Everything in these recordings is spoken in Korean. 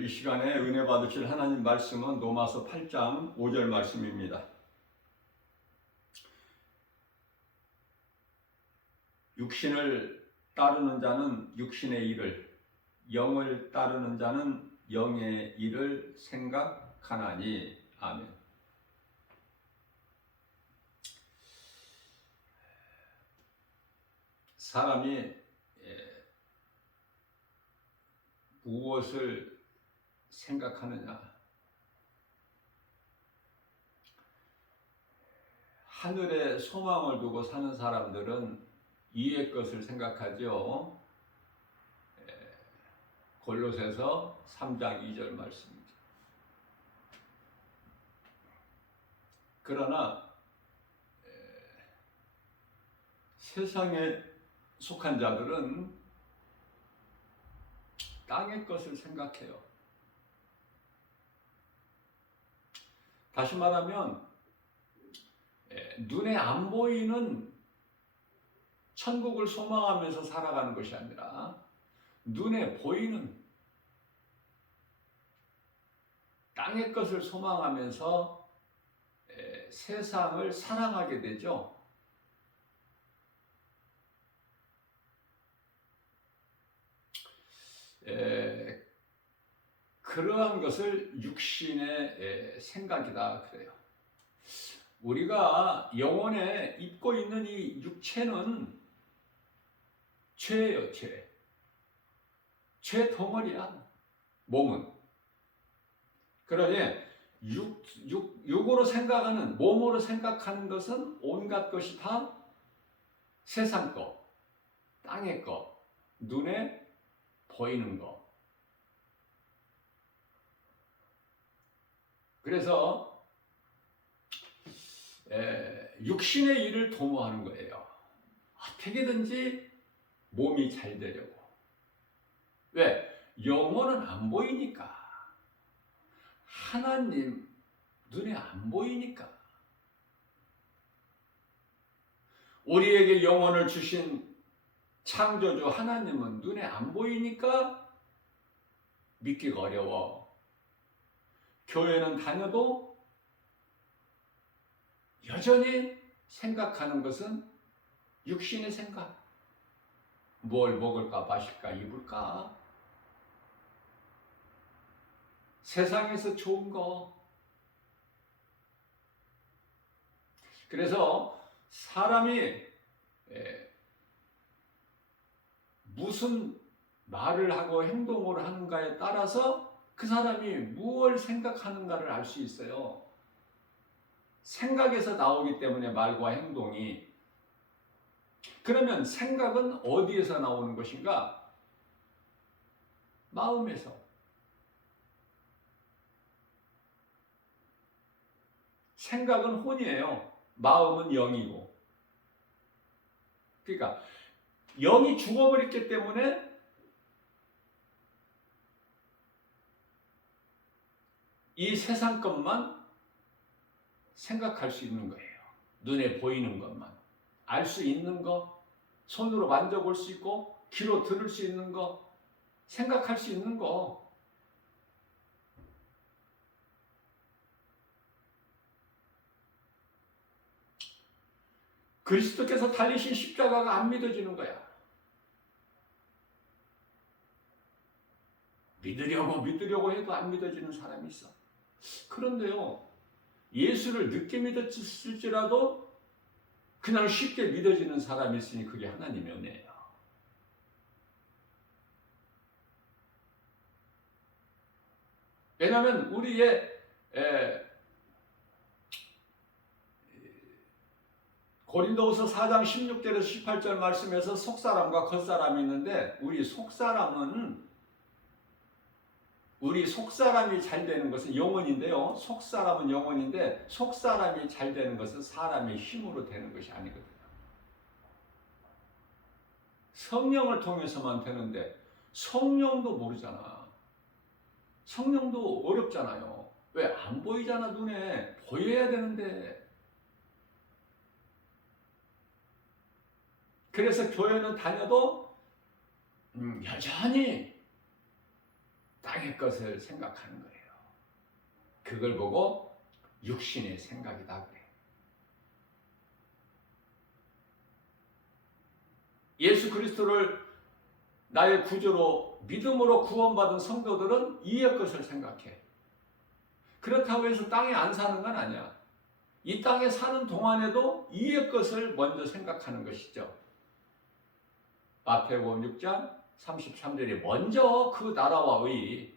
오늘 이 시간에 은혜 받으실 하나님 말씀은 로마서 8장 5절 말씀입니다. 육신을 따르는 자는 육신의 일을, 영을 따르는 자는 영의 일을 생각하나니. 아멘. 사람이 무엇을 생각하느냐? 하늘에 소망을 두고 사는 사람들은 이의 것을 생각하죠. 골로새서 3장 2절 말씀입니다. 그러나 세상에 속한 자들은 땅의 것을 생각해요. 다시 말하면 눈에 안 보이는 천국을 소망하면서 살아가는 것이 아니라 눈에 보이는 땅의 것을 소망하면서 세상을 사랑하게 되죠. 그러한 것을 육신의 생각이다 그래요. 우리가 영혼에 입고 있는 이 육체는 죄예요, 죄. 죄 덩어리야, 몸은. 그러니 육으로 생각하는, 몸으로 생각하는 것은 온갖 것이 다 세상 것, 땅의 것, 눈에 보이는 것. 그래서 육신의 일을 도모하는 거예요. 어떻게든지 몸이 잘 되려고. 왜? 영혼은 안 보이니까. 하나님 눈에 안 보이니까. 우리에게 영혼을 주신 창조주 하나님은 눈에 안 보이니까 믿기가 어려워. 교회는 다녀도 여전히 생각하는 것은 육신의 생각. 뭘 먹을까, 마실까, 입을까? 세상에서 좋은 거. 그래서 사람이 무슨 말을 하고 행동을 하는가에 따라서 그 사람이 무엇을 생각하는가를 알 수 있어요. 생각에서 나오기 때문에 말과 행동이. 그러면 생각은 어디에서 나오는 것인가? 마음에서. 생각은 혼이에요. 마음은 영이고. 그러니까 영이 죽어버렸기 때문에 이 세상 것만 생각할 수 있는 거예요. 눈에 보이는 것만. 알 수 있는 것, 손으로 만져볼 수 있고, 귀로 들을 수 있는 것, 생각할 수 있는 것. 그리스도께서 달리신 십자가가 안 믿어지는 거야. 믿으려고 해도 안 믿어지는 사람이 있어. 그런데요, 예수를 늦게 믿었을지라도 그냥 쉽게 믿어지는 사람이 있으니 그게 하나님의 은혜예요. 왜냐하면 우리의 고린도후서 4장 16절에서 18절 말씀에서 속사람과 겉사람이 있는데 우리 속사람이 잘 되는 것은 영혼인데요. 속사람은 영혼인데 속사람이 잘 되는 것은 사람의 힘으로 되는 것이 아니거든요. 성령을 통해서만 되는데 성령도 모르잖아. 성령도 어렵잖아요. 왜? 안 보이잖아. 눈에 보여야 되는데. 그래서 교회는 다녀도 여전히 땅의 것을 생각하는 거예요. 그걸 보고 육신의 생각이다 그래요. 예수 그리스도를 나의 구주로 믿음으로 구원받은 성도들은 이의 것을 생각해. 그렇다고 해서 땅에 안 사는 건 아니야. 이 땅에 사는 동안에도 이의 것을 먼저 생각하는 것이죠. 마태복음 6장 33절에 먼저 그 나라와 의,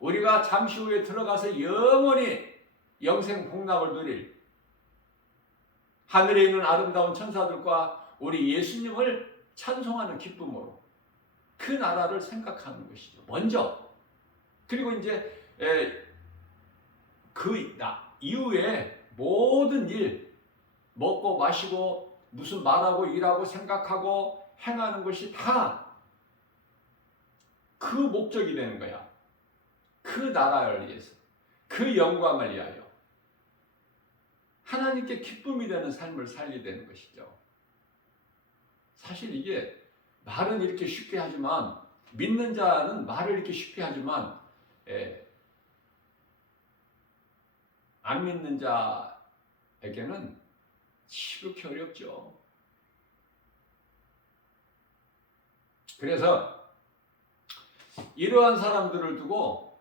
우리가 잠시 후에 들어가서 영원히 영생 복락을 누릴 하늘에 있는 아름다운 천사들과 우리 예수님을 찬송하는 기쁨으로 그 나라를 생각하는 것이죠. 먼저. 그리고 이제 그 이후에 모든 일, 먹고 마시고 무슨 말하고 일하고 생각하고 행하는 것이 다 그 목적이 되는 거야. 그 나라를 위해서, 그 영광을 위하여 하나님께 기쁨이 되는 삶을 살게 되는 것이죠. 사실 이게 말은 이렇게 쉽게 하지만, 믿는 자는 말을 이렇게 쉽게 하지만 안 믿는 자에게는 지극히 어렵죠. 그래서 이러한 사람들을 두고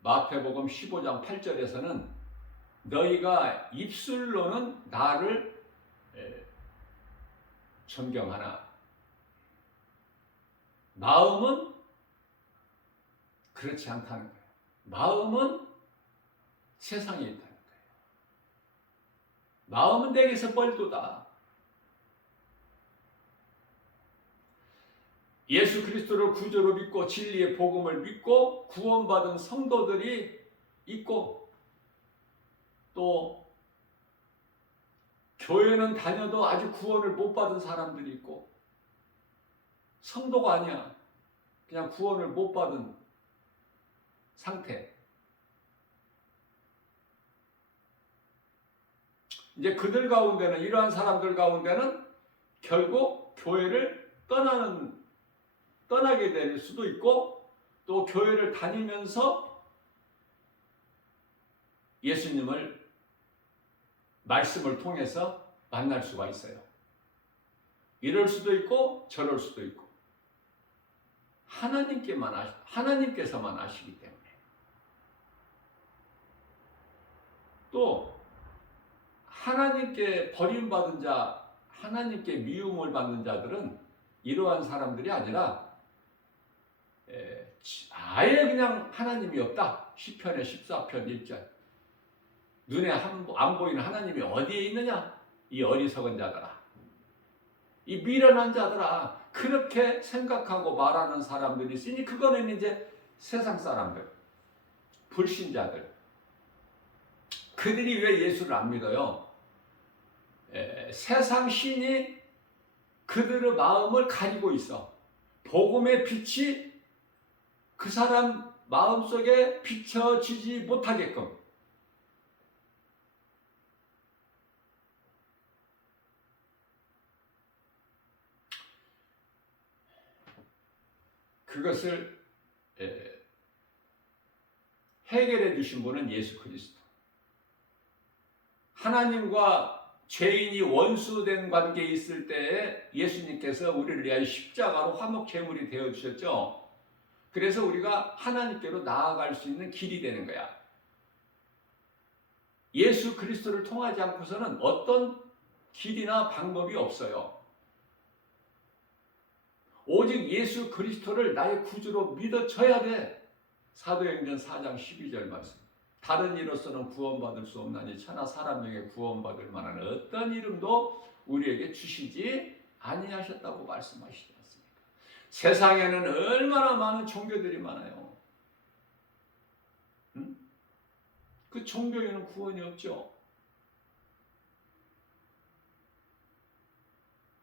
마태복음 15장 8절에서는 너희가 입술로는 나를 존경하나 마음은 그렇지 않다는 거예요. 마음은 세상에 있다는 거예요. 마음은 내게서 뻘도다. 예수 그리스도를 구주로 믿고 진리의 복음을 믿고 구원받은 성도들이 있고, 또 교회는 다녀도 아직 구원을 못 받은 사람들이 있고, 성도가 아니야. 그냥 구원을 못 받은 상태. 이제 그들 가운데는, 이러한 사람들 가운데는 결국 교회를 떠나게 될 수도 있고, 또 교회를 다니면서 예수님을 말씀을 통해서 만날 수가 있어요. 이럴 수도 있고 저럴 수도 있고, 하나님께서만 아시기 때문에. 또 하나님께 버림받은 자, 하나님께 미움을 받는 자들은 이러한 사람들이 아니라 아예 그냥 하나님이 없다. 시편의 14편 1절. 눈에 안 보이는 하나님이 어디에 있느냐? 이 어리석은 자들아, 이 미련한 자들아, 그렇게 생각하고 말하는 사람들이 있으니 그거는 이제 세상 사람들, 불신자들. 그들이 왜 예수를 안 믿어요? 세상 신이 그들의 마음을 가리고 있어. 복음의 빛이 그 사람 마음속에 비춰지지 못하게끔. 그것을 해결해 주신 분은 예수 그리스도. 하나님과 죄인이 원수된 관계에 있을 때에 예수님께서 우리를 위하여 십자가로 화목 제물이 되어 주셨죠. 그래서 우리가 하나님께로 나아갈 수 있는 길이 되는 거야. 예수 그리스도를 통하지 않고서는 어떤 길이나 방법이 없어요. 오직 예수 그리스도를 나의 구주로 믿어져야 돼. 사도행전 4장 12절 말씀. 다른 이로서는 구원받을 수 없나니 천하 사람 중에 구원받을 만한 어떤 이름도 우리에게 주시지 아니하셨다고 말씀하시지 않습니까? 세상에는 얼마나 많은 종교들이 많아요. 응? 그 종교에는 구원이 없죠.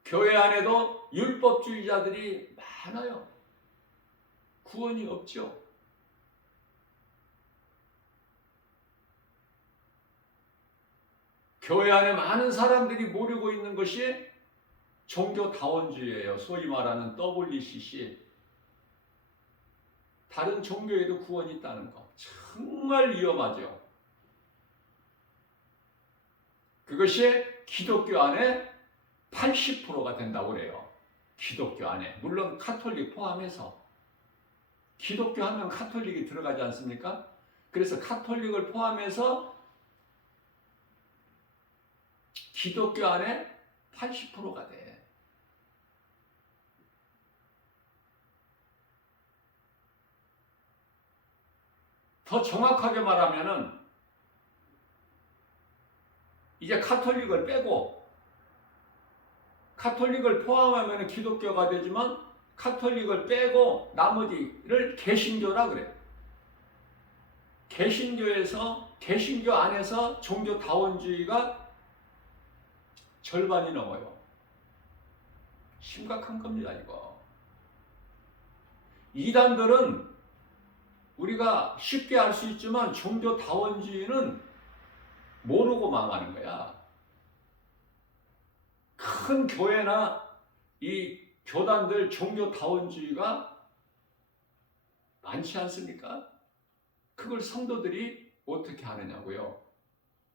교회 안에도 율법주의자들이 많아요. 구원이 없죠. 교회 안에 많은 사람들이 모르고 있는 것이 종교다원주의예요. 소위 말하는 WCC. 다른 종교에도 구원이 있다는 거. 정말 위험하죠. 그것이 기독교 안에 80%가 된다고 그래요. 기독교 안에. 물론 카톨릭 포함해서. 기독교 하면 카톨릭이 들어가지 않습니까? 그래서 카톨릭을 포함해서 기독교 안에 80%가 돼. 더 정확하게 말하면은 이제 카톨릭을 빼고 카톨릭을 포함하면 기독교가 되지만 카톨릭을 빼고 나머지를 개신교라 그래. 개신교 안에서 종교다원주의가 절반이 넘어요. 심각한 겁니다, 이거. 이단들은 우리가 쉽게 알 수 있지만 종교다원주의는 모르고 망하는 거야. 큰 교회나 이 교단들 종교다원주의가 많지 않습니까? 그걸 성도들이 어떻게 하느냐고요.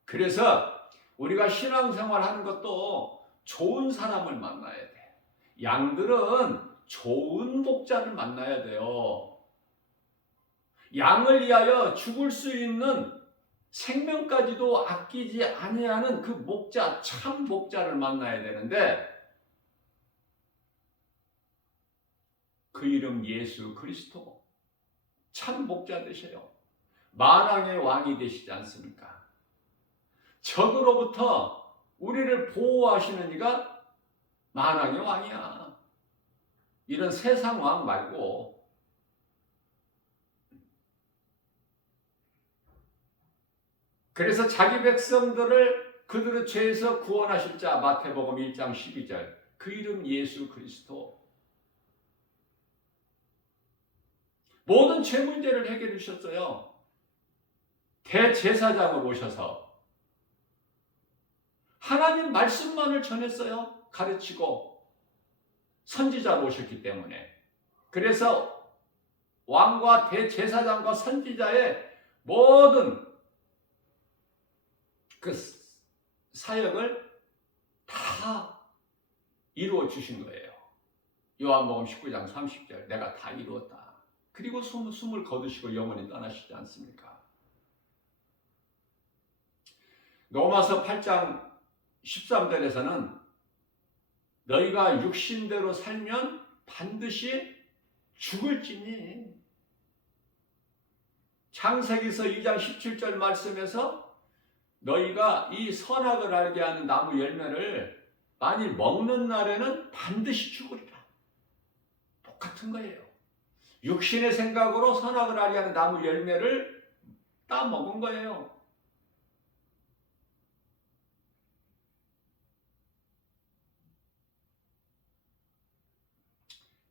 그래서 우리가 신앙생활 하는 것도 좋은 사람을 만나야 돼. 양들은 좋은 목자를 만나야 돼요. 양을 위하여 죽을 수 있는 생명까지도 아끼지 아니하는 그 목자, 참 목자를 만나야 되는데 그 이름 예수 그리스도 참 목자 되셔요. 만왕의 왕이 되시지 않습니까? 적으로부터 우리를 보호하시는 이가 만왕의 왕이야. 이런 세상 왕 말고. 그래서 자기 백성들을 그들의 죄에서 구원하실 자, 마태복음 1장 12절. 그 이름 예수 그리스도. 모든 죄 문제를 해결해 주셨어요. 대제사장으로 오셔서 하나님 말씀만을 전했어요. 가르치고 선지자로 오셨기 때문에. 그래서 왕과 대제사장과 선지자의 모든 그 사역을 다 이루어 주신 거예요. 요한복음 19장 30절. 내가 다 이루었다. 그리고 숨을 거두시고 영원히 떠나시지 않습니까? 로마서 8장 13절에서는 너희가 육신대로 살면 반드시 죽을지니. 창세기서 2장 17절 말씀에서 너희가 이 선악을 알게 하는 나무 열매를 만일 먹는 날에는 반드시 죽으리라. 똑같은 거예요. 육신의 생각으로 선악을 알게 하는 나무 열매를 따 먹은 거예요.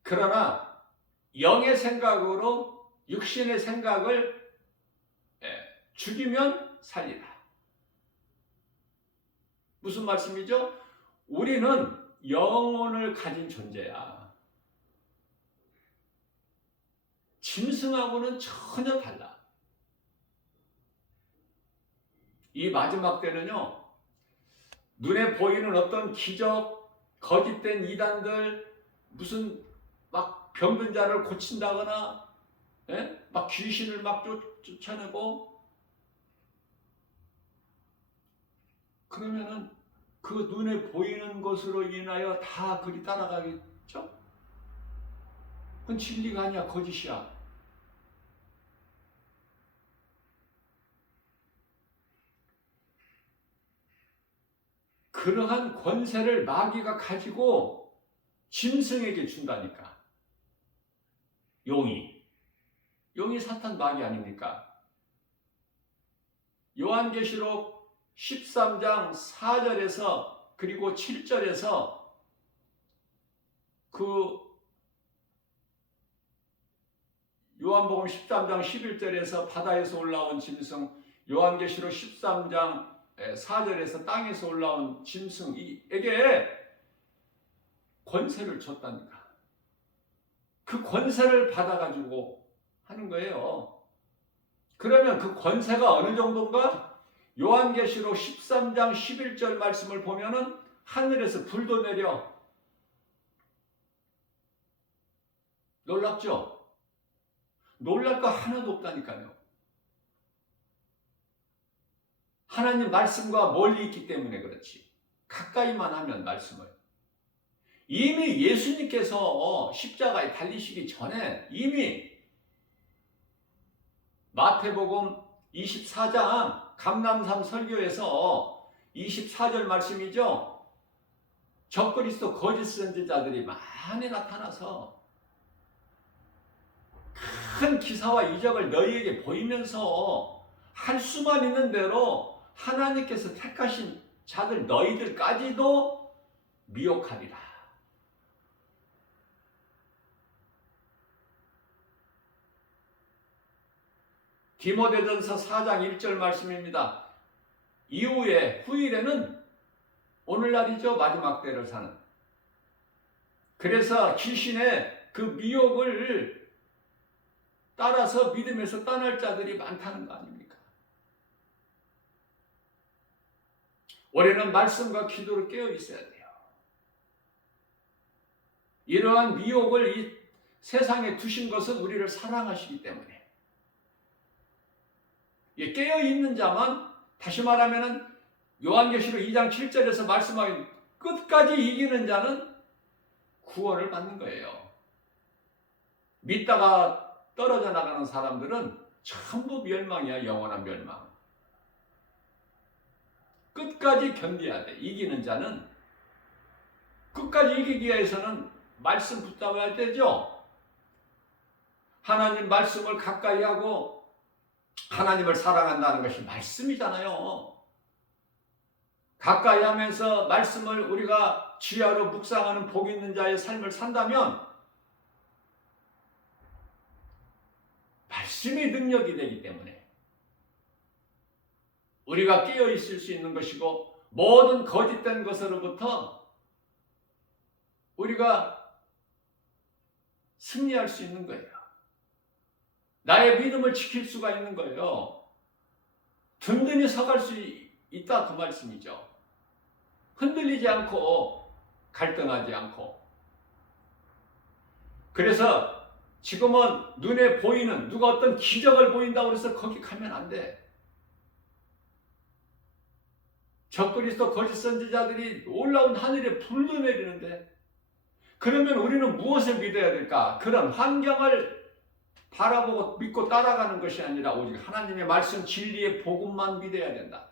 그러나 영의 생각으로 육신의 생각을 죽이면 살리라. 무슨 말씀이죠? 우리는 영혼을 가진 존재야. 짐승하고는 전혀 달라. 이 마지막 때는요, 눈에 보이는 어떤 기적, 거짓된 이단들, 무슨 막 병든 자를 고친다거나, 막 귀신을 막 쫓아내고, 그러면은 그 눈에 보이는 것으로 인하여 다 그리 따라가겠죠? 그건 진리가 아니야, 거짓이야. 그러한 권세를 마귀가 가지고 짐승에게 준다니까. 용이 사탄 마귀 아닙니까? 요한계시록 13장 4절에서 그리고 7절에서 그 요한복음 13장 11절에서 바다에서 올라온 짐승, 요한계시록 13장 4절에서 땅에서 올라온 짐승에게 권세를 줬다니까. 그 권세를 받아가지고 하는 거예요. 그러면 그 권세가 어느 정도인가? 요한계시록 13장 11절 말씀을 보면은 하늘에서 불도 내려. 놀랍죠? 놀랄 거 하나도 없다니까요. 하나님 말씀과 멀리 있기 때문에 그렇지. 가까이만 하면 말씀을. 이미 예수님께서 십자가에 달리시기 전에 이미 마태복음 24장 감람산 설교에서 24절 말씀이죠. 적그리스도 거짓 선지자들이 많이 나타나서 큰 기사와 이적을 너희에게 보이면서 할 수만 있는 대로 하나님께서 택하신 자들 너희들까지도 미혹하리라. 디모데전서 4장 1절 말씀입니다. 이후에 후일에는 오늘날이죠. 마지막 때를 사는. 그래서 귀신의 그 미혹을 따라서 믿음에서 떠날 자들이 많다는 거 아닙니까? 우리는 말씀과 기도를 깨어 있어야 돼요. 이러한 미혹을 이 세상에 두신 것은 우리를 사랑하시기 때문에. 깨어 있는 자만, 다시 말하면 요한계시록 2장 7절에서 말씀하신 끝까지 이기는 자는 구원을 받는 거예요. 믿다가 떨어져 나가는 사람들은 전부 멸망이야. 영원한 멸망. 끝까지 견뎌야 돼. 이기는 자는 끝까지 이기기 위해서는 말씀 붙잡아야 되죠. 하나님 말씀을 가까이 하고 하나님을 사랑한다는 것이 말씀이잖아요. 가까이 하면서 말씀을 우리가 지혜로 묵상하는 복 있는 자의 삶을 산다면 말씀이 능력이 되기 때문에 우리가 깨어 있을 수 있는 것이고, 모든 거짓된 것으로부터 우리가 승리할 수 있는 거예요. 나의 믿음을 지킬 수가 있는 거예요. 든든히 서갈 수 있다, 그 말씀이죠. 흔들리지 않고 갈등하지 않고. 그래서 지금은 눈에 보이는, 누가 어떤 기적을 보인다고 해서 거기 가면 안 돼. 적그리스도 거짓 선지자들이 올라온 하늘에 불도 내리는데, 그러면 우리는 무엇을 믿어야 될까? 그런 환경을 바라보고 믿고 따라가는 것이 아니라 오직 하나님의 말씀 진리의 복음만 믿어야 된다.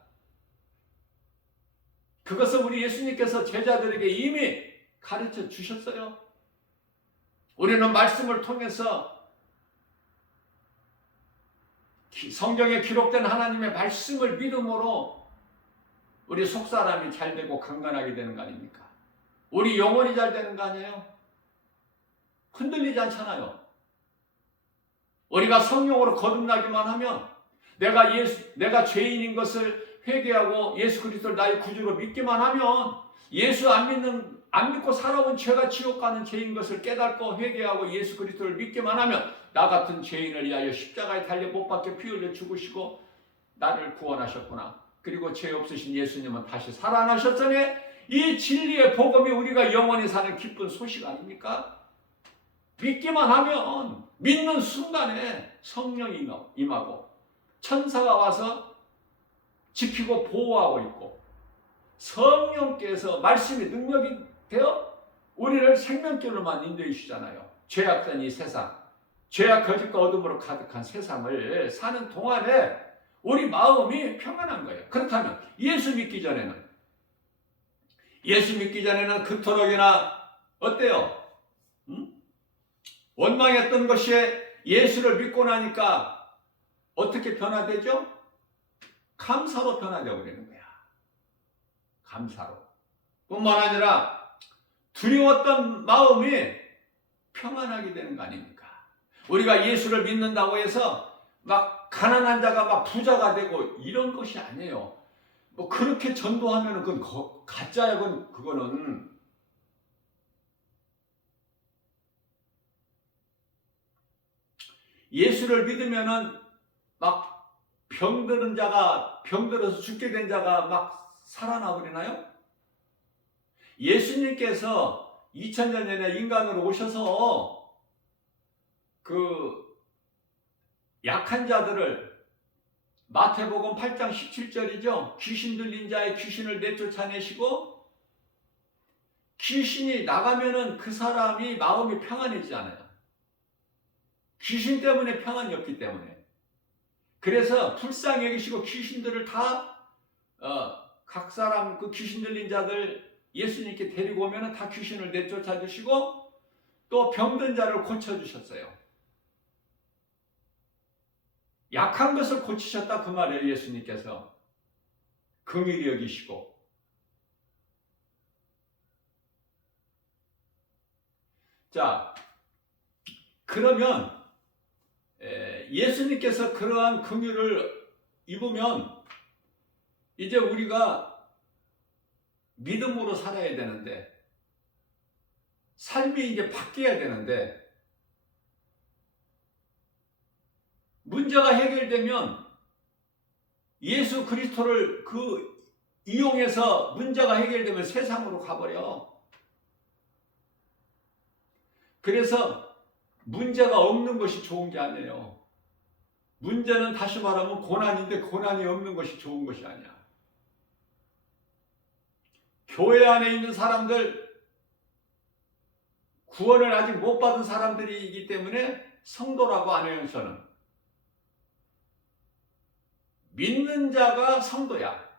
그것은 우리 예수님께서 제자들에게 이미 가르쳐 주셨어요. 우리는 말씀을 통해서 성경에 기록된 하나님의 말씀을 믿음으로 우리 속사람이 잘 되고 강건하게 되는 거 아닙니까? 우리 영혼이 잘 되는 거 아니에요? 흔들리지 않잖아요. 우리가 성령으로 거듭나기만 하면 내가 죄인인 것을 회개하고 예수 그리스도를 나의 구주로 믿기만 하면, 예수 안 믿고 살아온 죄가 지옥 가는 죄인 것을 깨닫고 회개하고 예수 그리스도를 믿기만 하면, 나 같은 죄인을 위하여 십자가에 달려 못 박혀 피 흘려 죽으시고 나를 구원하셨구나. 그리고 죄 없으신 예수님은 다시 살아나셨으니 이 진리의 복음이 우리가 영원히 사는 기쁜 소식 아닙니까? 믿기만 하면 믿는 순간에 성령이 임하고 천사가 와서 지키고 보호하고 있고, 성령께서 말씀이 능력이 되어 우리를 생명길로만 인도해 주시잖아요. 죄악된 이 세상, 죄악 거짓과 어둠으로 가득한 세상을 사는 동안에 우리 마음이 평안한 거예요. 그렇다면 예수 믿기 전에는 그토록이나 어때요? 원망했던 것이 예수를 믿고 나니까 어떻게 변화되죠? 감사로 변화되어 버리는 거야. 감사로. 뿐만 아니라 두려웠던 마음이 평안하게 되는 거 아닙니까? 우리가 예수를 믿는다고 해서 막 가난한 자가 막 부자가 되고 이런 것이 아니에요. 뭐 그렇게 전도하면은 그건 가짜야. 그거는 예수를 믿으면은 막 병들어서 죽게 된 자가 막 살아나 버리나요? 예수님께서 2000년 전에 인간으로 오셔서 그 약한 자들을, 마태복음 8장 17절이죠. 귀신 들린 자의 귀신을 내쫓아내시고, 귀신이 나가면은 그 사람이 마음이 평안해지지 않아요. 귀신 때문에 평안이 없기 때문에. 그래서 불쌍히 여기시고 귀신들을 다 각 사람 그 귀신 들린 자들 예수님께 데리고 오면은 다 귀신을 내쫓아 주시고, 또 병든 자를 고쳐 주셨어요. 약한 것을 고치셨다 그 말이에요. 예수님께서 긍휼히 여기시고. 자, 그러면 예수님께서 그러한 긍휼을 입으면 이제 우리가 믿음으로 살아야 되는데, 삶이 이제 바뀌어야 되는데, 문제가 해결되면 예수 그리스도를 이용해서 문제가 해결되면 세상으로 가버려. 그래서 문제가 없는 것이 좋은 게 아니에요. 문제는 다시 말하면 고난인데, 고난이 없는 것이 좋은 것이 아니야. 교회 안에 있는 사람들, 구원을 아직 못 받은 사람들이기 때문에 성도라고 안 해요. 저는 믿는 자가 성도야.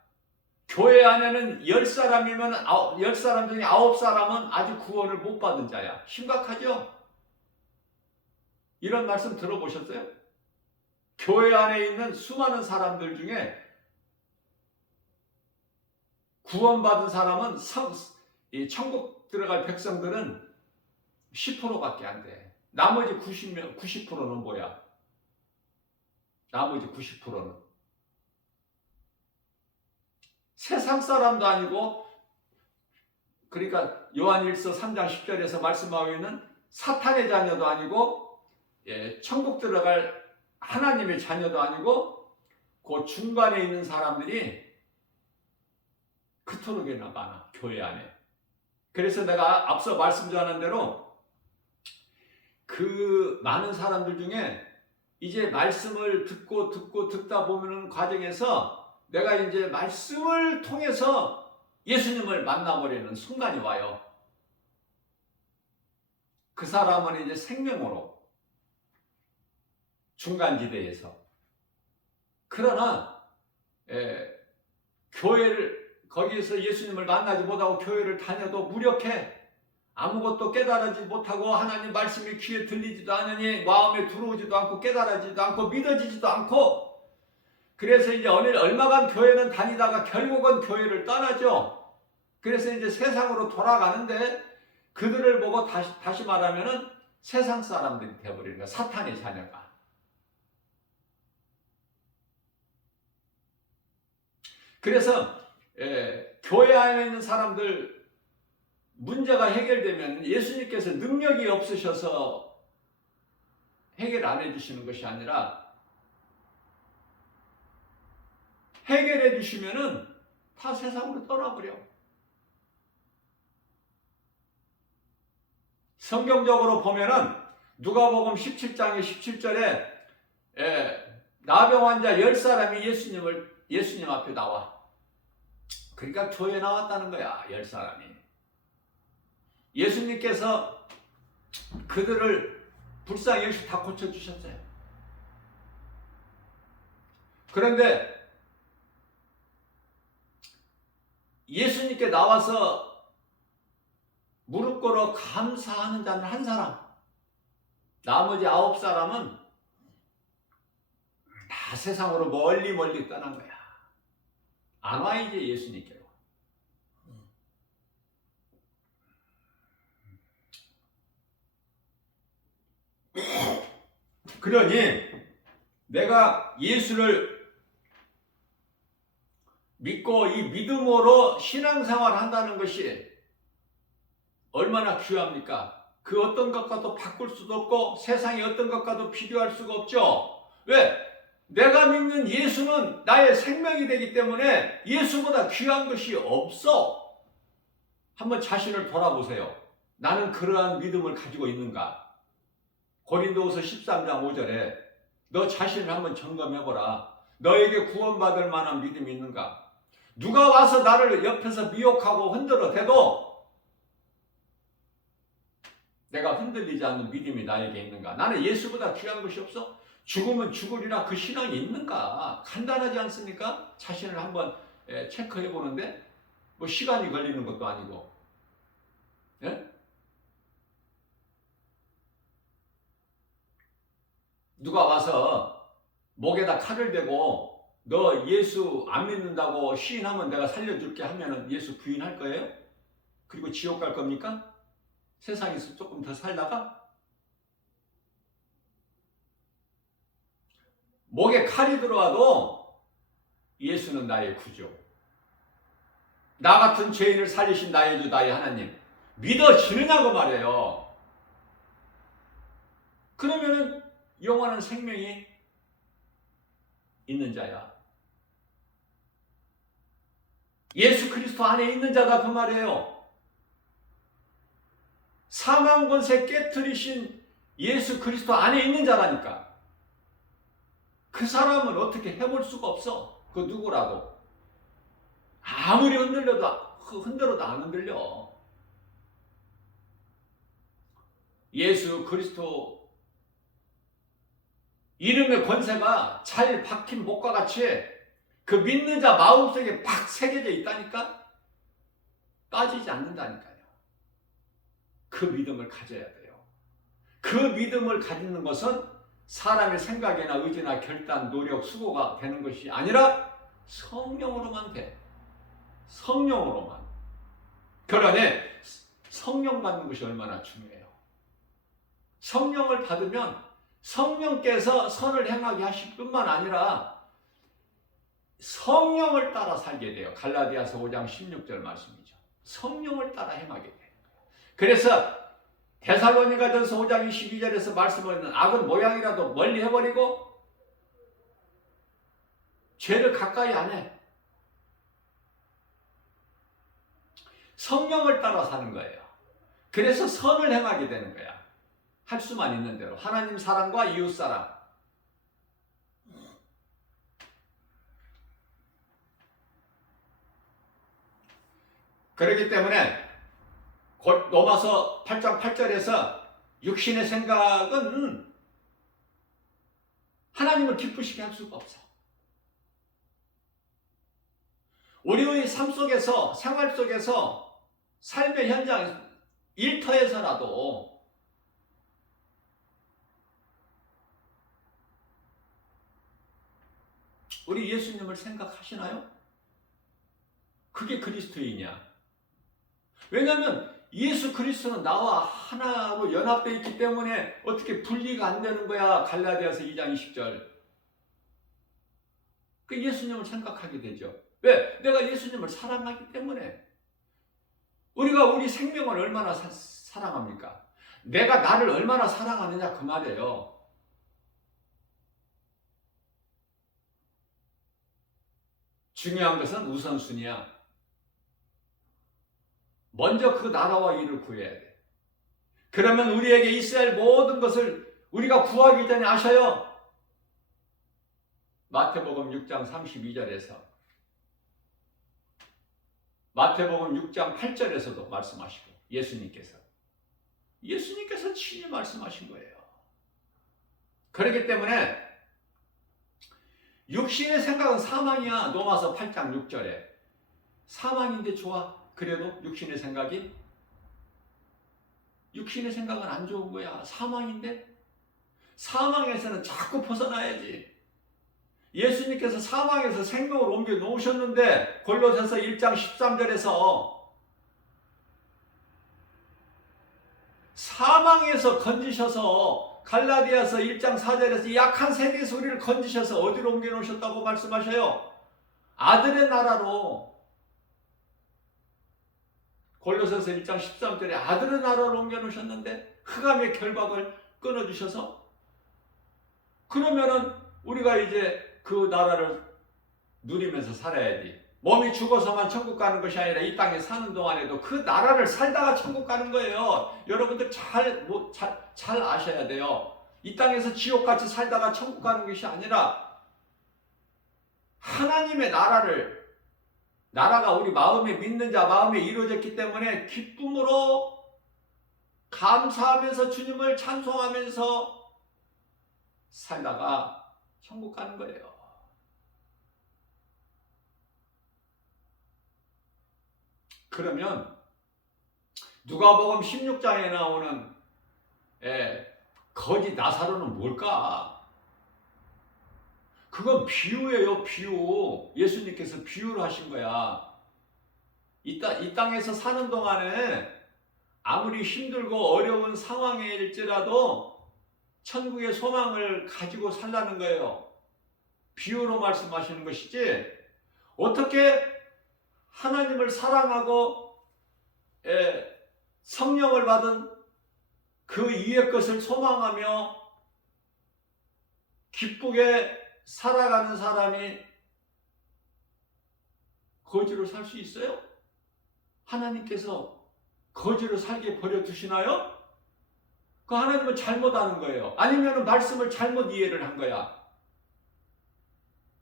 교회 안에는 10사람이면 10사람 중에 9사람은 아직 구원을 못 받은 자야. 심각하죠? 이런 말씀 들어보셨어요? 교회 안에 있는 수많은 사람들 중에 구원받은 사람은 천국 들어갈 백성들은 10%밖에 안 돼. 나머지 90%는 뭐야? 나머지 90%는 세상 사람도 아니고, 그러니까 요한일서 3장 10절에서 말씀하고 있는 사탄의 자녀도 아니고, 천국 들어갈 하나님의 자녀도 아니고, 그 중간에 있는 사람들이 그토록이나 많아, 교회 안에. 그래서 내가 앞서 말씀드린 대로 그 많은 사람들 중에 이제 말씀을 듣다 보는 과정에서 내가 이제 말씀을 통해서 예수님을 만나버리는 순간이 와요. 그 사람은 이제 생명으로 중간지대에서. 그러나 교회를, 거기에서 예수님을 만나지 못하고 교회를 다녀도 무력해. 아무것도 깨달아지지 못하고 하나님 말씀이 귀에 들리지도 않으니 마음에 들어오지도 않고 깨달아지지도 않고 믿어지지도 않고, 그래서 이제 얼마간 교회는 다니다가 결국은 교회를 떠나죠. 그래서 이제 세상으로 돌아가는데, 그들을 보고 다시 말하면은 세상 사람들이 되어버리는 거야. 사탄의 자녀가. 그래서 교회 안에 있는 사람들 문제가 해결되면 예수님께서 능력이 없으셔서 해결 안 해주시는 것이 아니라, 해결해 주시면은 다 세상으로 떠나버려. 성경적으로 보면은 누가복음 17장의 17절에 나병 환자 10사람이 예수님 앞에 나와. 그러니까 교회에 나왔다는 거야, 10사람이. 예수님께서 그들을 불쌍히 여기서 다 고쳐주셨어요. 그런데 예수님께 나와서 무릎 꿇어 감사하는 자는 한 사람, 나머지 9사람은 다 세상으로 멀리 떠난 거야. 안 와 이제 예수님께로. 그러니 내가 예수를 믿고 이 믿음으로 신앙생활을 한다는 것이 얼마나 귀합니까? 그 어떤 것과도 바꿀 수도 없고 세상의 어떤 것과도 비교할 수가 없죠. 왜? 내가 믿는 예수는 나의 생명이 되기 때문에 예수보다 귀한 것이 없어. 한번 자신을 돌아보세요. 나는 그러한 믿음을 가지고 있는가? 고린도후서 13장 5절에 너 자신을 한번 점검해보라. 너에게 구원받을 만한 믿음이 있는가? 누가 와서 나를 옆에서 미혹하고 흔들어 대도 내가 흔들리지 않는 믿음이 나에게 있는가? 나는 예수보다 귀한 것이 없어? 죽으면 죽으리라 그 신앙이 있는가? 간단하지 않습니까? 자신을 한번 체크해 보는데 뭐 시간이 걸리는 것도 아니고. 예? 누가 와서 목에다 칼을 대고 너 예수 안 믿는다고 시인하면 내가 살려줄게 하면은 예수 부인할 거예요? 그리고 지옥 갈 겁니까? 세상에서 조금 더 살다가? 목에 칼이 들어와도 예수는 나의 구주, 나 같은 죄인을 살리신 나의 주 나의 하나님 믿어지느냐고 말해요. 그러면은 영원한 생명이 있는 자야. 예수 그리스도 안에 있는 자다 그 말이에요. 사망 권세 깨뜨리신 예수 그리스도 안에 있는 자라니까. 그 사람은 어떻게 해볼 수가 없어. 그 누구라도. 아무리 흔들어도 안 흔들려. 예수 그리스도 이름의 권세가 잘 박힌 목과 같이 그 믿는 자 마음속에 팍 새겨져 있다니까. 빠지지 않는다니까요. 그 믿음을 가져야 돼요. 그 믿음을 가지는 것은 사람의 생각이나 의지나 결단, 노력, 수고가 되는 것이 아니라 성령으로만 돼. 성령으로만. 그러니 성령 받는 것이 얼마나 중요해요. 성령을 받으면 성령께서 선을 행하게 하실 뿐만 아니라 성령을 따라 살게 돼요. 갈라디아서 5장 16절 말씀이죠. 성령을 따라 행하게 돼요. 그래서 데살로니가전서 5장 22절에서 말씀하는 악은 모양이라도 멀리 해버리고 죄를 가까이 안 해. 성령을 따라 사는 거예요. 그래서 선을 행하게 되는 거야. 할 수만 있는 대로. 하나님 사랑과 이웃 사랑. 그렇기 때문에 로마서 8장 8절에서 육신의 생각은 하나님을 기쁘시게 할 수가 없어. 우리의 삶 속에서, 생활 속에서, 삶의 현장, 일터에서라도 우리 예수님을 생각하시나요? 그게 그리스도인이야. 왜냐하면 예수 그리스도는 나와 하나로 연합되어 있기 때문에 어떻게 분리가 안 되는 거야. 갈라디아서 2장 20절. 그 예수님을 생각하게 되죠. 왜? 내가 예수님을 사랑하기 때문에. 우리가 우리 생명을 얼마나 사랑합니까? 내가 나를 얼마나 사랑하느냐 그 말이에요. 중요한 것은 우선순위야. 먼저 그 나라와 일을 구해야 돼. 그러면 우리에게 있어야 할 모든 것을 우리가 구하기 전에 아셔요. 마태복음 6장 32절에서 마태복음 6장 8절에서도 말씀하시고 예수님께서 친히 말씀하신 거예요. 그렇기 때문에 육신의 생각은 사망이야. 로마서 8장 6절에 사망인데 좋아. 그래도 육신의 생각은 안 좋은 거야. 사망인데 사망에서는 자꾸 벗어나야지. 예수님께서 사망에서 생명을 옮겨 놓으셨는데 골로새서 1장 13절에서 사망에서 건지셔서 갈라디아서 1장 4절에서 약한 세계에서 우리를 건지셔서 어디로 옮겨 놓으셨다고 말씀하셔요? 아들의 나라로. 골로새서 1장 13절에 아들의 나라로 옮겨 놓으셨는데 흑암의 결박을 끊어주셔서, 그러면은 우리가 이제 그 나라를 누리면서 살아야지. 몸이 죽어서만 천국 가는 것이 아니라 이 땅에 사는 동안에도 그 나라를 살다가 천국 가는 거예요. 여러분들 잘 아셔야 돼요. 이 땅에서 지옥같이 살다가 천국 가는 것이 아니라 하나님의 나라가 우리 마음에 믿는 자 마음에 이루어졌기 때문에 기쁨으로 감사하면서 주님을 찬송하면서 살다가 천국 가는 거예요. 그러면 누가복음 16장에 나오는 거지 나사로는 뭘까? 그건 비유예요, 비유. 예수님께서 비유를 하신 거야. 이 땅에서 사는 동안에 아무리 힘들고 어려운 상황일지라도 천국의 소망을 가지고 살라는 거예요. 비유로 말씀하시는 것이지, 어떻게 하나님을 사랑하고 성령을 받은 그 위의 것을 소망하며 기쁘게 살아가는 사람이 거지로 살 수 있어요? 하나님께서 거지로 살게 버려두시나요? 그 하나님은 잘못하는 거예요. 아니면 말씀을 잘못 이해를 한 거야.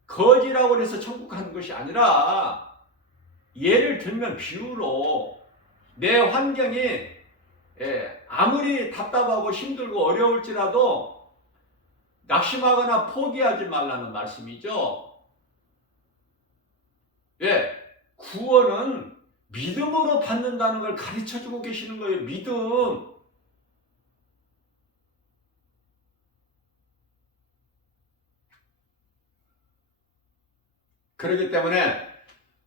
거지라고 해서 천국 가는 것이 아니라, 예를 들면 비유로 내 환경이 아무리 답답하고 힘들고 어려울지라도 낙심하거나 포기하지 말라는 말씀이죠. 구원은 믿음으로 받는다는 걸 가르쳐주고 계시는 거예요. 믿음. 그렇기 때문에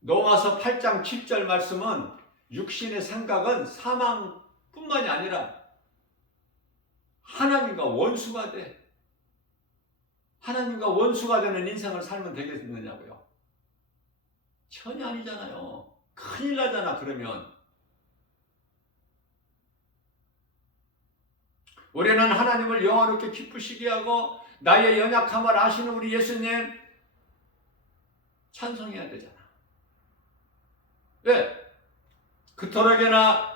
로마서 8장 7절 말씀은 육신의 생각은 사망뿐만이 아니라 하나님과 원수가 돼. 하나님과 원수가 되는 인생을 살면 되겠느냐고요. 전혀 아니잖아요. 큰일 나잖아. 그러면 우리는 하나님을 영화롭게 기쁘시게 하고 나의 연약함을 아시는 우리 예수님 찬송해야 되잖아. 왜? 그토록이나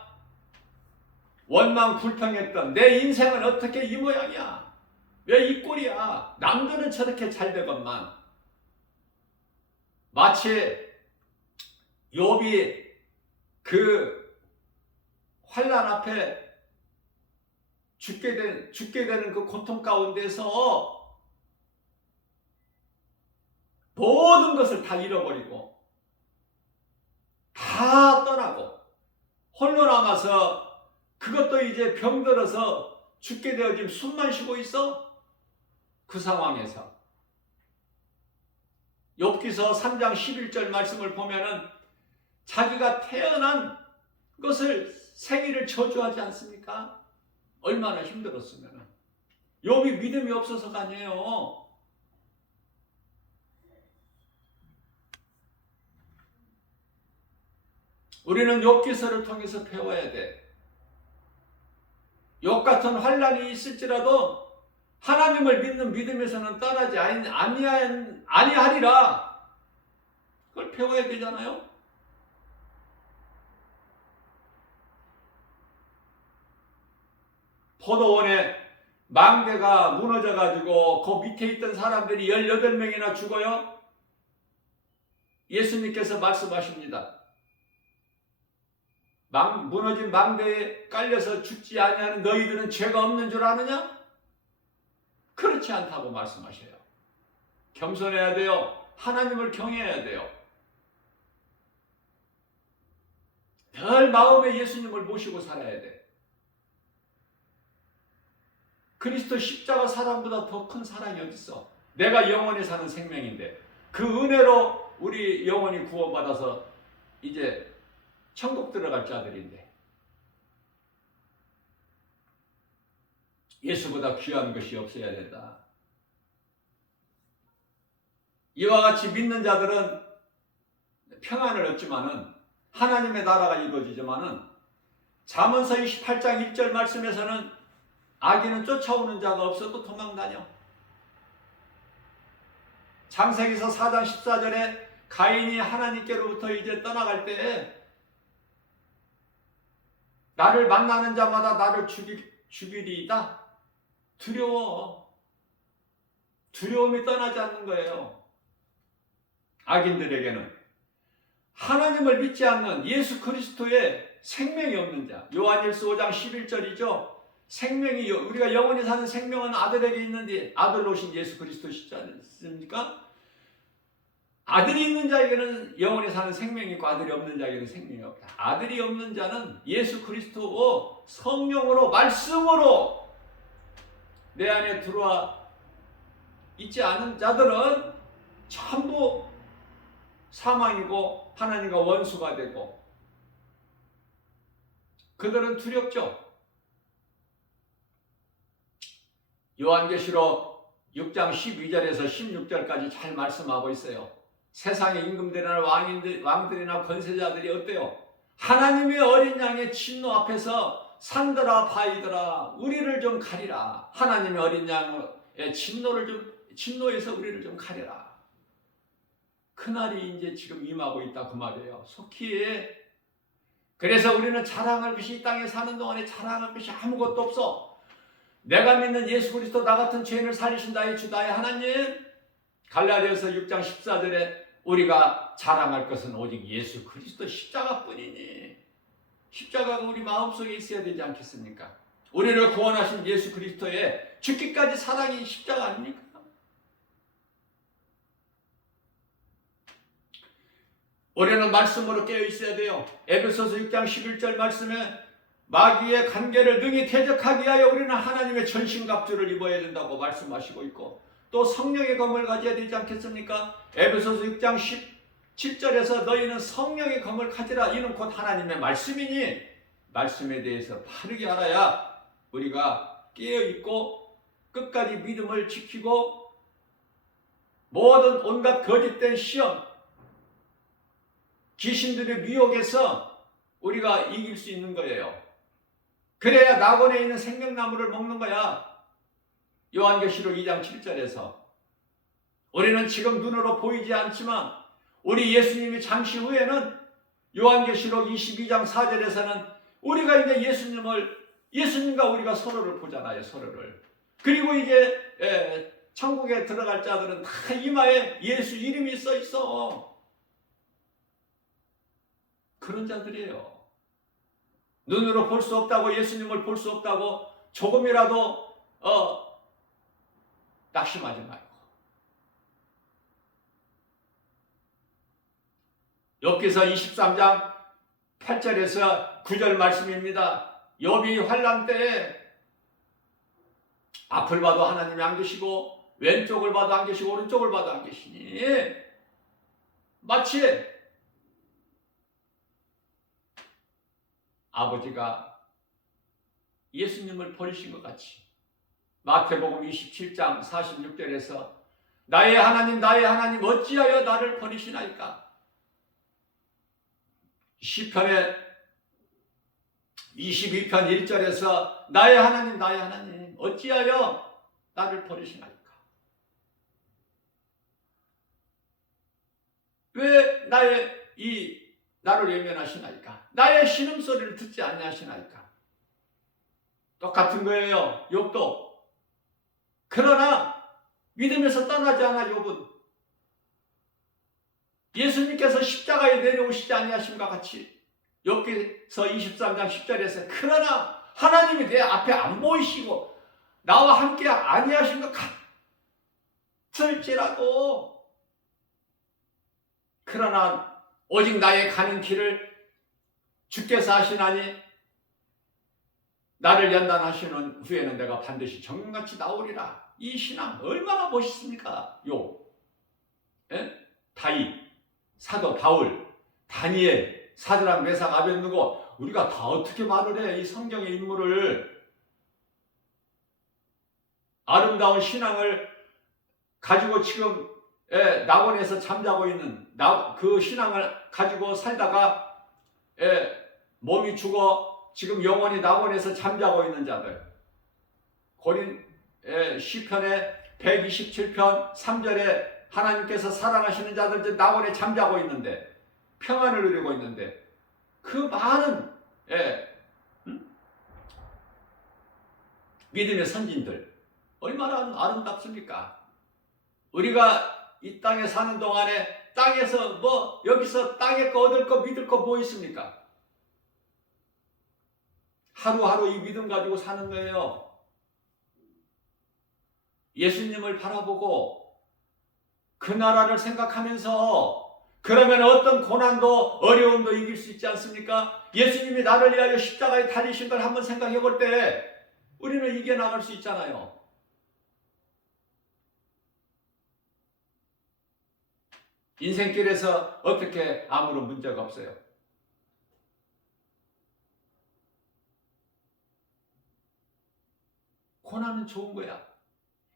원망 불평했던 내 인생은 어떻게 이 모양이야? 왜 이 꼴이야? 남들은 저렇게 잘 되건만. 마치 욥이 그 환난 앞에 죽게 되는 그 고통 가운데서 모든 것을 다 잃어버리고 다 떠나고 홀로 남아서, 그것도 이제 병들어서 죽게 되어 지금 숨만 쉬고 있어. 그 상황에서 욥기서 3장 11절 말씀을 보면은 자기가 태어난 것을 생일을 저주하지 않습니까? 얼마나 힘들었으면. 욥이 믿음이 없어서가 아니에요. 우리는 욥기서를 통해서 배워야 돼. 욥 같은 환난이 있을지라도 하나님을 믿는 믿음에서는 떠나지 아니하리라. 그걸 배워야 되잖아요. 포도원에 망대가 무너져가지고 그 밑에 있던 사람들이 18명이나 죽어요. 예수님께서 말씀하십니다. 무너진 망대에 깔려서 죽지 아니하는 너희들은 죄가 없는 줄 아느냐? 그렇지 않다고 말씀하셔요. 겸손해야 돼요. 하나님을 경외해야 돼요. 늘 마음에 예수님을 모시고 살아야 돼. 그리스도 십자가 사랑보다 더 큰 사랑이 어디 있어? 내가 영원히 사는 생명인데 그 은혜로 우리 영원히 구원받아서 이제 천국 들어갈 자들인데 예수보다 귀한 것이 없어야 된다. 이와 같이 믿는 자들은 평안을 얻지만은 하나님의 나라가 이루어지지만은 잠언서 28장 1절 말씀에서는 악인은 쫓아오는 자가 없어도 도망다녀. 창세기서 4장 14절에 가인이 하나님께로부터 이제 떠나갈 때에 나를 만나는 자마다 나를 죽이리이다. 두려워. 두려움이 떠나지 않는 거예요. 악인들에게는 하나님을 믿지 않는 예수 그리스도의 생명이 없는 자. 요한일서 5장 11절이죠. 생명이 우리가 영원히 사는 생명은 아들에게 있는데 아들로 오신 예수 그리스도시지 않습니까? 아들이 있는 자에게는 영원히 사는 생명이 있고 아들이 없는 자에게는 생명이 없다. 아들이 없는 자는 예수 그리스도로 성령으로 말씀으로 내 안에 들어와 있지 않은 자들은 전부 사망이고 하나님과 원수가 되고 그들은 두렵죠. 요한계시록 6장 12절에서 16절까지 잘 말씀하고 있어요. 세상의 임금들이나 왕들이나 권세자들이 어때요? 하나님의 어린 양의 진노 앞에서 산들아 바위들아 우리를 좀 가리라. 하나님의 어린 양의 진노에서 우리를 좀 가리라. 그날이 이제 지금 임하고 있다 그 말이에요. 속히. 그래서 우리는 자랑할 것이 이 땅에 사는 동안에 자랑할 것이 아무것도 없어. 내가 믿는 예수 그리스도 나 같은 죄인을 살리신 나의 주 나의 하나님. 갈라디아서 6장 14절에 우리가 자랑할 것은 오직 예수 그리스도 십자가뿐이니 십자가가 우리 마음속에 있어야 되지 않겠습니까? 우리를 구원하신 예수 그리스도의 죽기까지 사랑이 십자가 아닙니까? 우리는 말씀으로 깨어 있어야 돼요. 에베소서 6장 11절 말씀에 마귀의 관계를 능히 대적하기 위하여 우리는 하나님의 전신갑주를 입어야 된다고 말씀하시고 있고 또 성령의 검을 가져야 되지 않겠습니까? 에베소서 6장 17절에서 너희는 성령의 검을 가지라. 이는 곧 하나님의 말씀이니 말씀에 대해서 바르게 알아야 우리가 깨어있고 끝까지 믿음을 지키고 모든 온갖 거짓된 시험 귀신들의 미혹에서 우리가 이길 수 있는 거예요. 그래야 낙원에 있는 생명나무를 먹는 거야. 요한계시록 2장 7절에서 우리는 지금 눈으로 보이지 않지만 우리 예수님이 잠시 후에는 요한계시록 22장 4절에서는 우리가 이제 예수님과 우리가 서로를 보잖아요. 서로를. 그리고 이제 천국에 들어갈 자들은 다 이마에 예수 이름이 써 있어. 그런 자들이에요. 눈으로 볼 수 없다고 예수님을 볼 수 없다고 조금이라도 낙심하지 말고. 욥기서 23장 8절에서 9절 말씀입니다. 욥이 환난 때에 앞을 봐도 하나님이 안 계시고 왼쪽을 봐도 안 계시고 오른쪽을 봐도 안 계시니 마치 아버지가 예수님을 버리신 것 같이 마태복음 27장 46절에서 나의 하나님 어찌하여 나를 버리시나이까. 시편의 22편 1절에서 나의 하나님 어찌하여 나를 버리시나이까. 왜 나를 외면하시나이까. 나의 신음소리를 듣지 아니하시나이까. 똑같은 거예요. 욥도. 그러나 믿음에서 떠나지 않아. 욥은 예수님께서 십자가에 내려오시지 아니하심과 같이 욥기서 23장 10절에서 그러나 하나님이 내 앞에 안 보이시고 나와 함께 아니하신 것 같을지라도 그러나 오직 나의 가는 길을 주께서 하시나니 나를 연단하시는 후에는 내가 반드시 정같이 나오리라. 이 신앙 얼마나 멋있습니까? 다윗, 사도 바울, 다니엘, 사드락, 메삭, 아벳느고 우리가 다 어떻게 말을 해? 이 성경의 인물을 아름다운 신앙을 가지고 지금 낙원에서 잠자고 있는 그 신앙을 가지고 살다가 몸이 죽어 지금 영원히 낙원에서 잠자고 있는 자들 시편의 127편 3절에 하나님께서 사랑하시는 자들 낙원에 잠자고 있는데 평안을 누리고 있는데 그 많은 믿음의 선진들 얼마나 아름답습니까? 우리가 이 땅에 사는 동안에 땅에서 여기서 땅에 거 얻을 거 믿을 거 뭐 있습니까? 하루하루 이 믿음 가지고 사는 거예요. 예수님을 바라보고 그 나라를 생각하면서 그러면 어떤 고난도 어려움도 이길 수 있지 않습니까? 예수님이 나를 위하여 십자가에 달리신 걸 한번 생각해 볼 때 우리는 이겨나갈 수 있잖아요. 인생길에서 어떻게 아무런 문제가 없어요. 고난은 좋은 거야.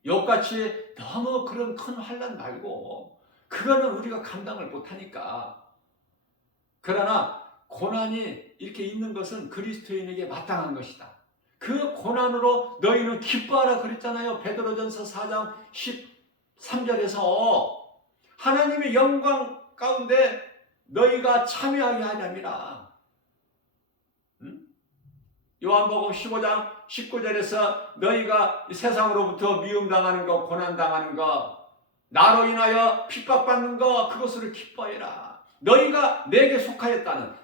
욕같이 너무 그런 큰 환난 말고 그거는 우리가 감당을 못하니까. 그러나 고난이 이렇게 있는 것은 그리스도인에게 마땅한 것이다. 그 고난으로 너희는 기뻐하라 그랬잖아요. 베드로전서 4장 13절에서 하나님의 영광 가운데 너희가 참여하게 하렵니다. 요한복음 15장 19절에서 너희가 세상으로부터 미움당하는 거, 고난당하는 거, 나로 인하여 핍박받는 거, 그것을 기뻐해라. 너희가 내게 속하였다는,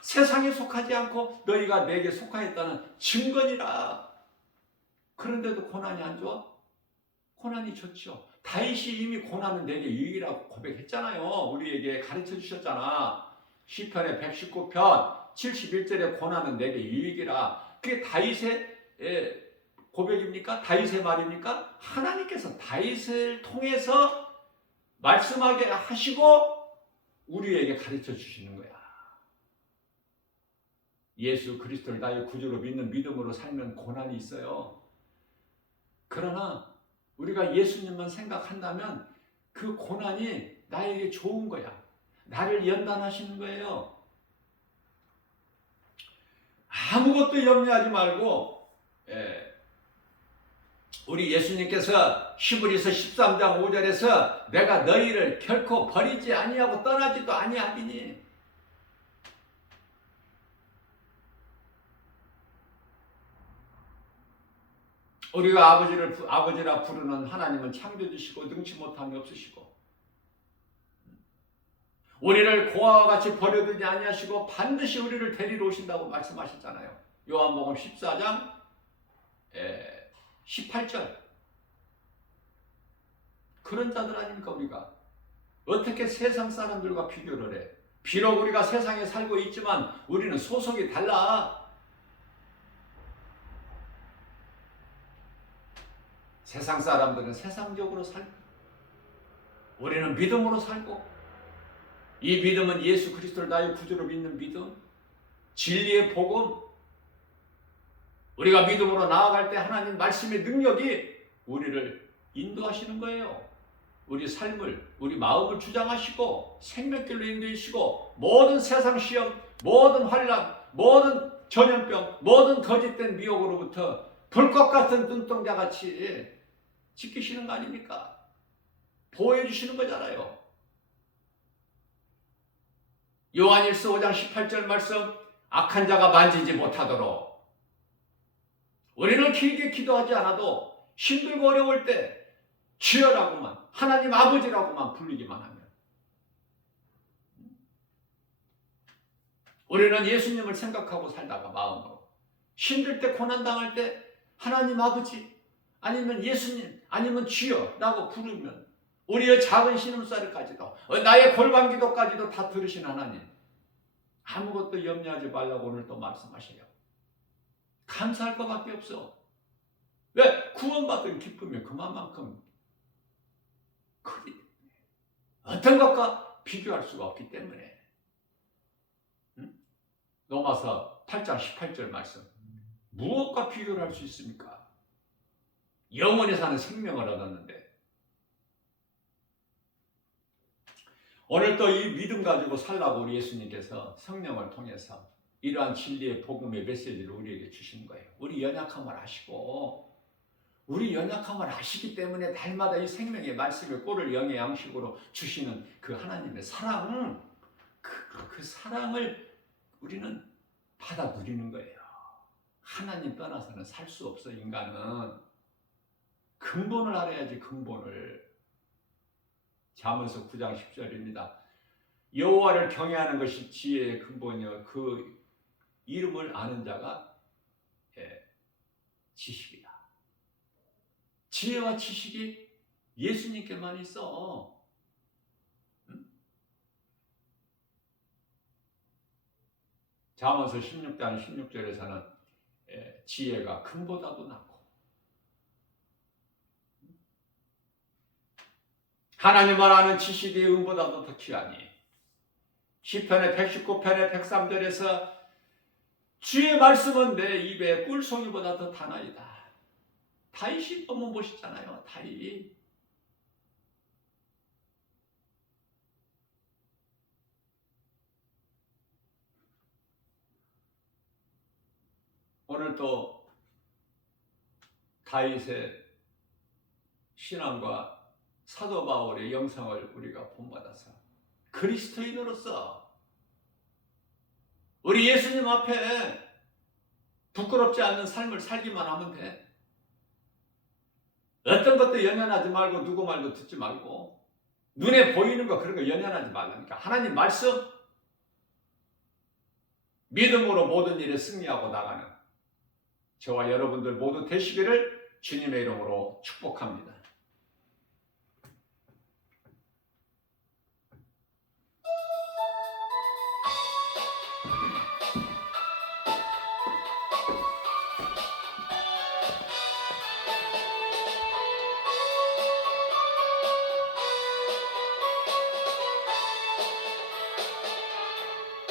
세상에 속하지 않고 너희가 내게 속하였다는 증거니라. 그런데도 고난이 안 좋아? 고난이 좋죠. 다윗이 이미 고난은 내게 유익이라고 고백했잖아요. 우리에게 가르쳐 주셨잖아. 시편의 119편 71절에 고난은 내게 유익이라. 그게 다윗의 고백입니까? 다윗의 말입니까? 하나님께서 다윗을 통해서 말씀하게 하시고 우리에게 가르쳐 주시는 거야. 예수 그리스도를 나의 구주로 믿는 믿음으로 살면 고난이 있어요. 그러나 우리가 예수님만 생각한다면 그 고난이 나에게 좋은 거야. 나를 연단하시는 거예요. 아무것도 염려하지 말고 우리 예수님께서 히브리서 13장 5절에서 내가 너희를 결코 버리지 아니하고 떠나지도 아니하리니 우리가 아버지라 부르는 하나님은 창조주시고 능치 못함이 없으시고 우리를 고아와 같이 버려두지 아니하시고 반드시 우리를 데리러 오신다고 말씀하셨잖아요. 요한복음 14장 18절. 그런 자들 아닙니까 우리가? 어떻게 세상 사람들과 비교를 해? 비록 우리가 세상에 살고 있지만 우리는 소속이 달라. 세상 사람들은 세상적으로 살고 우리는 믿음으로 살고 이 믿음은 예수 그리스도를 나의 구주로 믿는 믿음, 진리의 복음, 우리가 믿음으로 나아갈 때 하나님 말씀의 능력이 우리를 인도하시는 거예요. 우리 삶을, 우리 마음을 주장하시고 생명길로 인도하시고 모든 세상 시험, 모든 환난, 모든 전염병, 모든 거짓된 미혹으로부터 불꽃 같은 눈동자같이 지키시는 거 아닙니까? 보호해 주시는 거잖아요. 요한일서 5장 18절 말씀, 악한 자가 만지지 못하도록 우리는 길게 기도하지 않아도 힘들고 어려울 때 주여라고만, 하나님 아버지라고만 부르기만 하면 우리는 예수님을 생각하고 살다가 마음으로 힘들 때, 고난당할 때 하나님 아버지 아니면 예수님 아니면 주여라고 부르면 우리의 작은 신음소리까지도 나의 골방 기도까지도 다 들으신 하나님, 아무것도 염려하지 말라고 오늘 또 말씀하셔요. 감사할 것밖에 없어. 왜? 구원받은 기쁨이 그만큼 크기 때문에 어떤 것과 비교할 수가 없기 때문에. 로마서 8장 18절 말씀, 무엇과 비교를 할 수 있습니까? 영원히 사는 생명을 얻었는데. 오늘 또 이 믿음 가지고 살라고 우리 예수님께서 성령을 통해서 이러한 진리의 복음의 메시지를 우리에게 주신 거예요. 우리 연약함을 아시고 우리 연약함을 아시기 때문에 날마다 이 생명의 말씀의 꼴을 영의 양식으로 주시는 그 하나님의 사랑, 그 사랑을 우리는 받아 누리는 거예요. 하나님 떠나서는 살 수 없어. 인간은 근본을 알아야지. 근본을. 잠언서 9장 10절입니다. 여호와를 경외하는 것이 지혜의 근본이요 그 이름을 아는 자가 지식이다. 지혜와 지식이 예수님께만 있어. 잠언서 16장 16절에서는 지혜가 금보다도 낫고 하나님을 아는 지식이 은보다도 더 귀하니 시편의 119편의 103절에서 주의 말씀은 내 입에 꿀송이보다 더 다나이다. 다윗이 본문 보시잖아요. 다윗. 오늘 또 다윗의 신앙과 사도 바울의 영성을 우리가 본받아서 그리스도인으로서 우리 예수님 앞에 부끄럽지 않는 삶을 살기만 하면 돼. 어떤 것도 연연하지 말고 누구 말도 듣지 말고 눈에 보이는 거 그런 거 연연하지 말라니까. 하나님 말씀 믿음으로 모든 일에 승리하고 나가는 저와 여러분들 모두 되시기를 주님의 이름으로 축복합니다.